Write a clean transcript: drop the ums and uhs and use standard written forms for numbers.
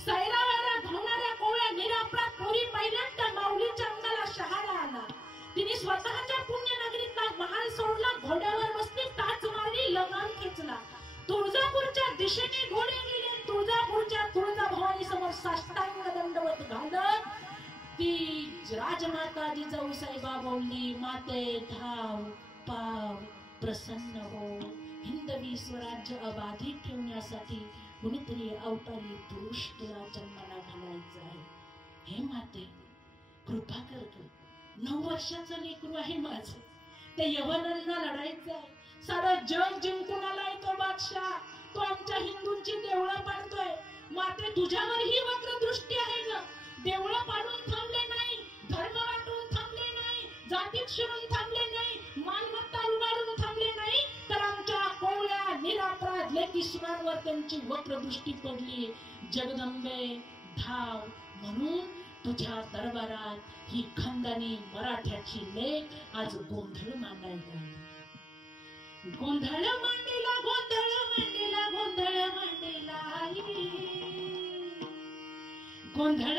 सैरावाला धावणाऱ्या कोवळ्या निरापराध पोरी पहिल्यांदा माऊलीच्या अंगाला शहारा आला. तिने स्वतःच्या पुण्यनगरीतला महाल सोडला, घोड्यावर बसली, टाच मारली, लगाम खेचला. तुळजापूरच्या दिशेने घोडे गेले. तुळजापूरच्या तुळजाभवानी समोर साष्टांग दंडवत घालत ती राजमाता जिजाऊ साहेबा बोलली, माते धाव पाव प्रसन्न हो. हिंदवी स्वराज्य अबाधित ठेवण्यासाठी कुणीतरी अवतारी पुरुष तुला जन्माला घालायचा आहे. हे माते कृपा कर तू. 9 वर्षाचं लेकरू आहे माझं, ते यवनांना लढायचं आहे. सारं जग जिंकून आलाय तो बादशाह. तो आमच्या हिंदूंची देवळं पाडतोय. माते तुझ्यावर ही वक्रदृष्टी आहे ग. देवळं पाडून थांबले नाही, धर्म वाटून थांबले नाही, जातीत शिरून थांबले नाही, मालमत्ता उभारून थांबले नाही, तर आमच्या कोवळ्या निरापराध लेकीसुरांवर त्यांची वक्रदृष्टी पडली. जगदंबे धाव. म्हणून तुझ्या दरबारात ही खंदानी मराठ्याची लेक आज गोंधळ मांडायला. गोंधळ मांडीला, गोंधळ मांडीला, गोंधळ मांडीला, गोंधळ